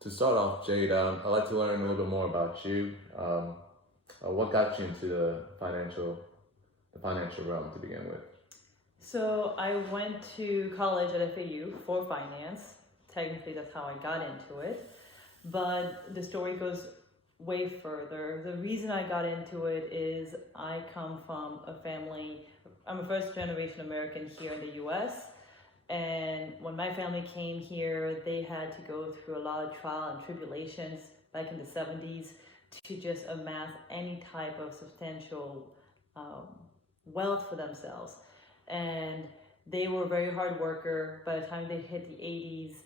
To start off, Jade, I'd like to learn a little bit more about you. What got you into the financial realm to begin with? So I went to college at FAU for finance. Technically, that's how I got into it. But the story goes way further. The reason I got into it is I come from a family, I'm a first generation American here in the US. And when my family came here, they had to go through a lot of trial and tribulations back in the 70s to just amass any type of substantial um, wealth for themselves. And they were a very hard worker. By the time they hit the 80s,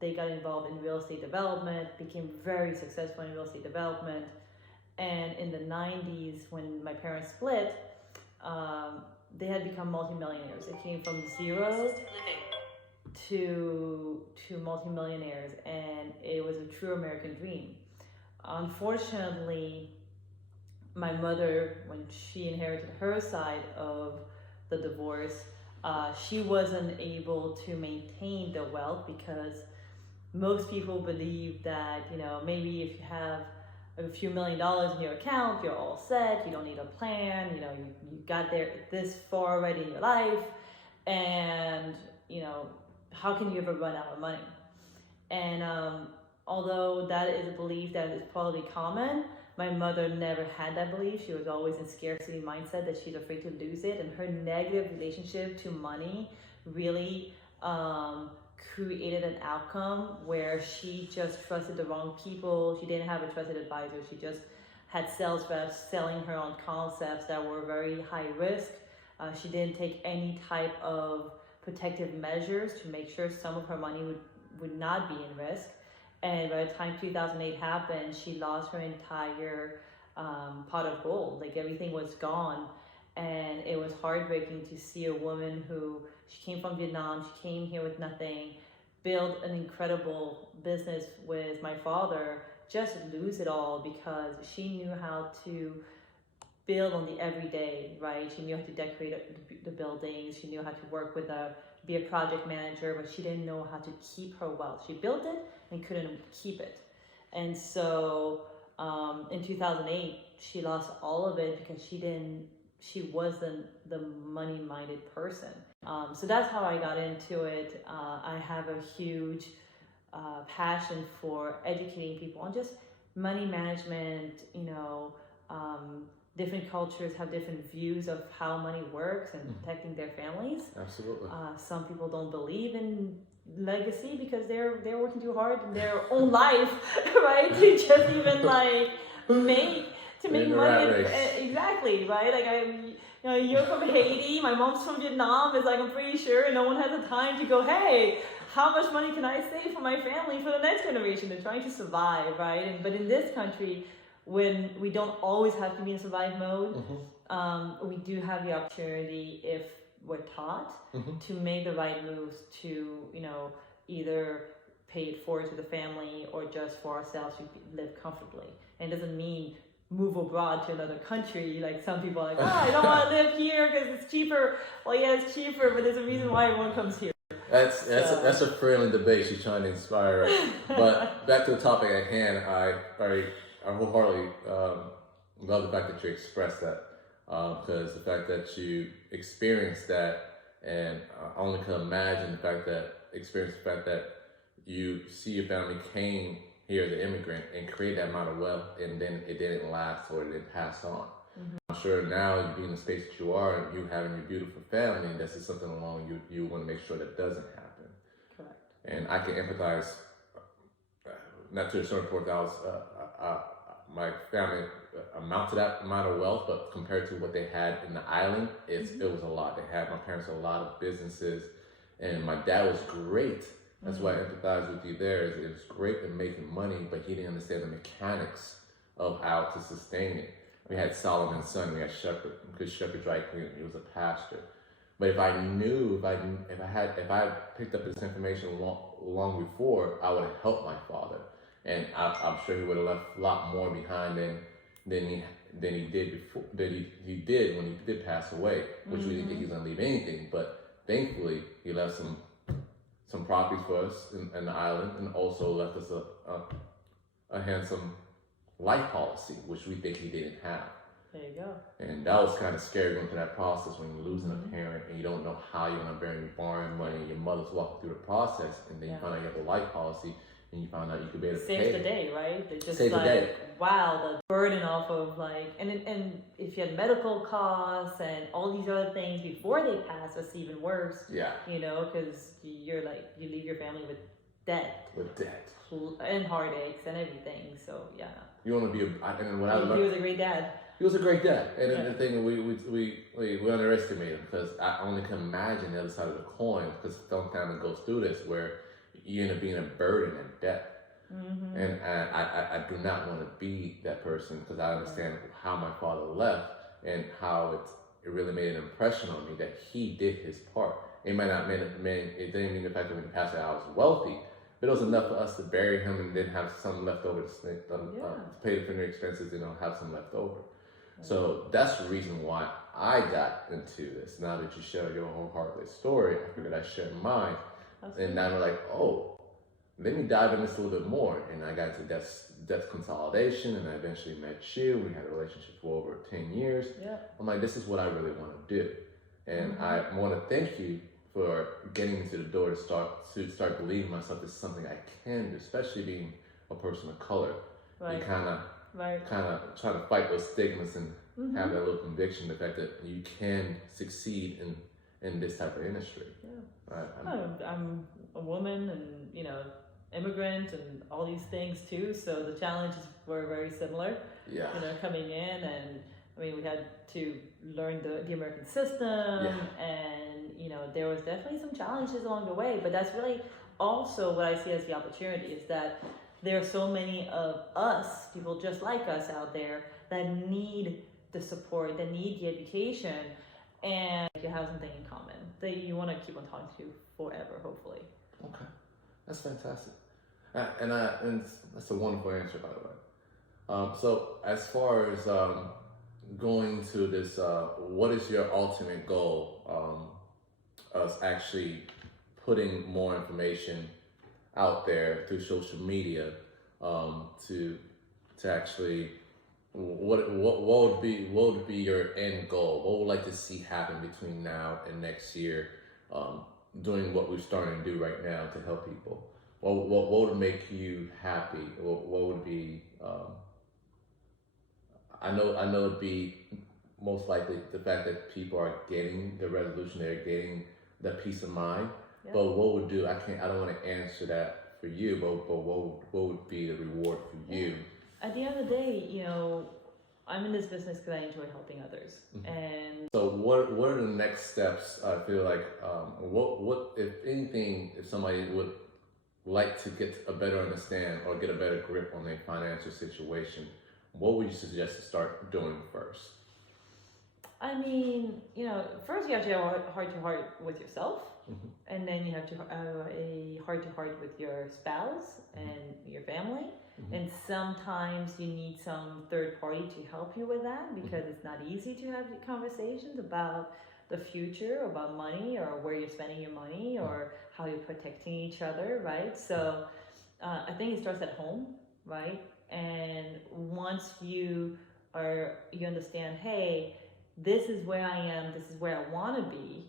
they got involved in real estate development, became very successful in real estate development. And in the 90s, when my parents split, they had become multimillionaires. It came from zero to multimillionaires, and it was a true American dream. Unfortunately, my mother, when she inherited her side of the divorce, she wasn't able to maintain the wealth because most people believe that, maybe if you have a few $1,000,000 in your account, you're all set, you don't need a plan, you got there this far already in your life, and, how can you ever run out of money? And although that is a belief that is probably common, my mother never had that belief. She was always in scarcity mindset that she's afraid to lose it, and her negative relationship to money really created an outcome where she just trusted the wrong people. She didn't have a trusted advisor. She just had sales reps selling her on concepts that were very high risk. She didn't take any type of protective measures to make sure some of her money would not be in risk. And by the time 2008 happened, she lost her entire pot of gold. Like, everything was gone. And it was heartbreaking to see a woman who, she came from Vietnam, she came here with nothing, build an incredible business with my father, just lose it all because she knew how to build on the everyday, right? She knew how to decorate the buildings, she knew how to work be a project manager, but she didn't know how to keep her wealth. She built it and couldn't keep it. And so in 2008, she lost all of it because she wasn't the money-minded person. So that's how I got into it. I have a huge passion for educating people on just money management. Different cultures have different views of how money works and protecting their families. Absolutely. Some people don't believe in legacy because they're working too hard in their own life, right? To just even make money. Exactly, right? Like you're from Haiti, my mom's from Vietnam. It's like, I'm pretty sure no one has the time to go, hey, how much money can I save for my family for the next generation? They're trying to survive, right? But in this country, when we don't always have to be in survive mode, we do have the opportunity, if we're taught, to make the right moves to, either pay it forward to the family or just for ourselves to live comfortably. And it doesn't mean move abroad to another country. Like, some people are like, I don't want to live here because it's cheaper. Well, yeah, it's cheaper, but there's a reason why everyone comes here. That's a friendly debate she's trying to inspire. But back to the topic at hand, I wholeheartedly love the fact that you expressed that, because the fact that you experienced that, and I only can imagine the fact that you see your family came here as an immigrant and create that amount of wealth, and then it didn't last or it didn't pass on. I'm sure now you being in the space that you are, and you having your beautiful family, and that's just something along you want to make sure that doesn't happen. Correct. And I can empathize, not to a certain point, my family amount to that amount of wealth, but compared to what they had in the island, it was a lot. My parents had a lot of businesses, and my dad was great. That's why I empathize with you there. It was great in making money, but he didn't understand the mechanics of how to sustain it. We had Solomon's son, we had Shepherd, because Shepherd dry cleaner, he was a pastor. But if I picked up this information long before, I would have helped my father. And I'm sure he would have left a lot more behind than he did he did when he did pass away, which we didn't think he was gonna leave anything. But thankfully, he left some properties for us in the island, and also left us a handsome life policy, which we think he didn't have. There you go. And that was kind of scary going through that process when you're losing a parent and you don't know how you're going to bury your borrowing money. Your mother's walking through the process, and then you find out you have a life policy, and you find out you could be able to pay. Saves the day, right? They just Saves the day. wow, the burden off of and if you had medical costs and all these other things before they pass, it's even worse. Yeah. Because you leave your family with debt. With debt. And heartaches and everything. So yeah. You want to be and when I He was a great dad. He was a great dad, and the thing we underestimate him, because I only can imagine the other side of the coin, because sometimes it goes through this where you end up being a burden and debt. Mm-hmm. And I do not want to be that person, because I understand how my father left and how it really made an impression on me that he did his part. It might not mean it didn't mean the fact that when he passed away I was wealthy, but it was enough for us to bury him and then have some left over to pay the funeral expenses, have some left over. So that's the reason why I got into this. Now that you share your wholehearted story, I figured I'd share mine. And now I'm like, let me dive in this a little bit more. And I got into debt consolidation, and I eventually met you. We had a relationship for over 10 years. Yeah. I'm like, this is what I really want to do. And I want to thank you for getting me to the door to start believing myself this is something I can do, especially being a person of color. Right. You kind of try to fight those stigmas and have that little conviction, the fact that you can succeed in this type of industry. Yeah. Right. I'm a woman and, immigrant and all these things too. So the challenges were very similar. Yeah. Coming in, and we had to learn the American system, and there was definitely some challenges along the way. But that's really also what I see as the opportunity, is that there are so many of us, people just like us out there, that need the support, that need the education, and you have something in common that you want to keep on talking to forever, hopefully. Okay, that's fantastic, and that's a wonderful answer, by the way. So as far as going to this, what is your ultimate goal? Us actually putting more information out there through social media, to actually, what would be your end goal? What would you like to see happen between now and next year, doing what we're starting to do right now to help people? What would make you happy? What would be? I know it'd be most likely the fact that people are getting the resolution, they're getting the peace of mind. Yeah. But what would do? I don't want to answer that for you. But what would be the reward for you? At the end of the day, I'm in this business because I enjoy helping others. And so, what are the next steps? I feel like, what if anything, if somebody would like to get a better understand or get a better grip on their financial situation, what would you suggest to start doing first? First you have to have a heart-to-heart with yourself, and then you have to have a heart-to-heart with your spouse and your family, and sometimes you need some third party to help you with that, because it's not easy to have conversations about the future, about money, or where you're spending your money, or how you're protecting each other, right? So I think it starts at home, right? And once you understand, hey, this is where I am, this is where I want to be,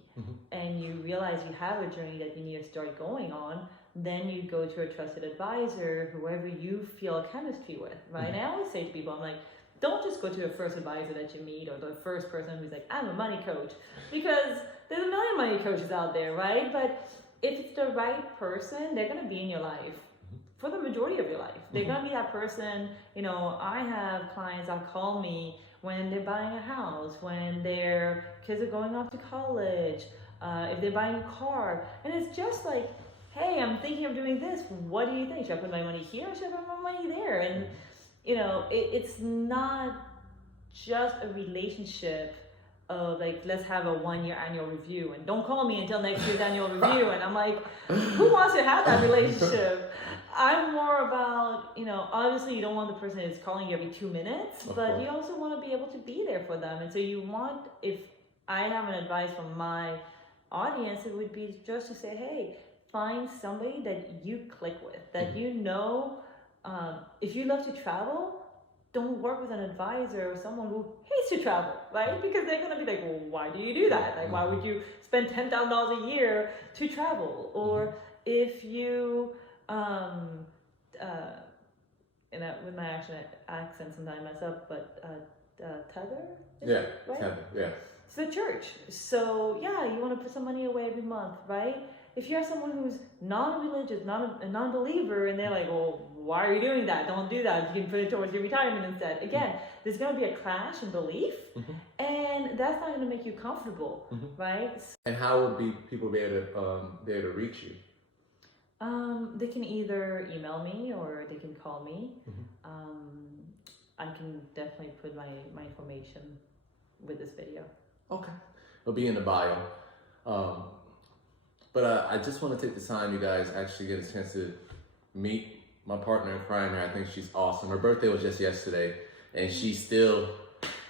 and you realize you have a journey that you need to start going on, then you go to a trusted advisor, whoever you feel a chemistry with, right? And I always say to people, I'm like, don't just go to the first advisor that you meet, or the first person who's like, I'm a money coach, because there's a million money coaches out there, right? But if it's the right person, they're going to be in your life for the majority of your life. They're going to be that person. I have clients that call me when they're buying a house, when their kids are going off to college, if they're buying a car. And it's just like, hey, I'm thinking of doing this. What do you think? Should I put my money here, or should I put my money there? And, it's not just a relationship of like, let's have a 1-year annual review, and don't call me until next year's annual review. And I'm like, who wants to have that relationship? I'm more about, obviously you don't want the person who's calling you every 2 minutes, but you also want to be able to be there for them. And so you want, if I have an advice from my audience, it would be just to say, hey, find somebody that you click with, that you know. If you love to travel, don't work with an advisor or someone who hates to travel, right? Because they're gonna be like, well, why do you do that? Like, why would you spend $10,000 a year to travel? Or if you, and with my accent sometimes I mess up, but tether? Yeah, right? tether, yeah. It's the church. So yeah, you want to put some money away every month, right? If you're someone who's non-religious, a non-believer, and they're like, well, why are you doing that? Don't do that. You can put it towards your retirement instead. Again, there's going to be a clash in belief, and that's not going to make you comfortable, right? And how would people be able to reach you? They can either email me or they can call me. I can definitely put my information with this video. Okay. It'll be in the bio. But I just want to take the time, you guys, actually get a chance to meet my partner in crime here. I think she's awesome. Her birthday was just yesterday, and she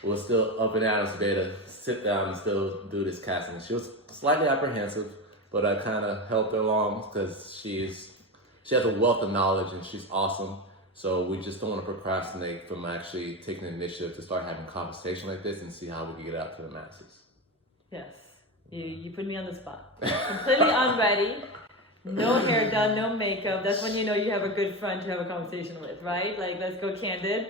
was still up and at us to be able to sit down and still do this casting. She was slightly apprehensive, but I kind of helped her along because she has a wealth of knowledge and she's awesome. So we just don't want to procrastinate from actually taking the initiative to start having a conversation like this and see how we can get it out to the masses. Yes. You put me on the spot. Completely unready. No hair done, no makeup. That's when you know you have a good friend to have a conversation with, right? Like, let's go candid.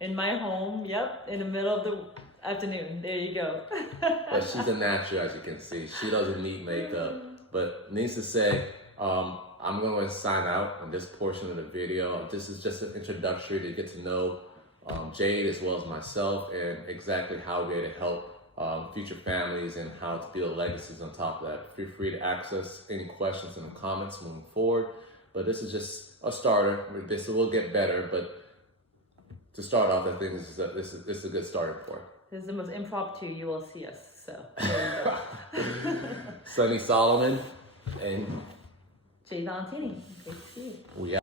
In my home, yep, in the middle of the afternoon. There you go. But she's a natural, as you can see. She doesn't need makeup. But needs to say, I'm going to sign out on this portion of the video. This is just an introductory to get to know Jade as well as myself and exactly how we're able to help future families and how to build legacies on top of that. Feel free to access any questions in the comments moving forward. But this is just a starter. This will get better, but to start off, I think this is a good starting point. This is the most impromptu you will see us. So there you go. Sunny Solomon and Jade Valentini. Great to see you. we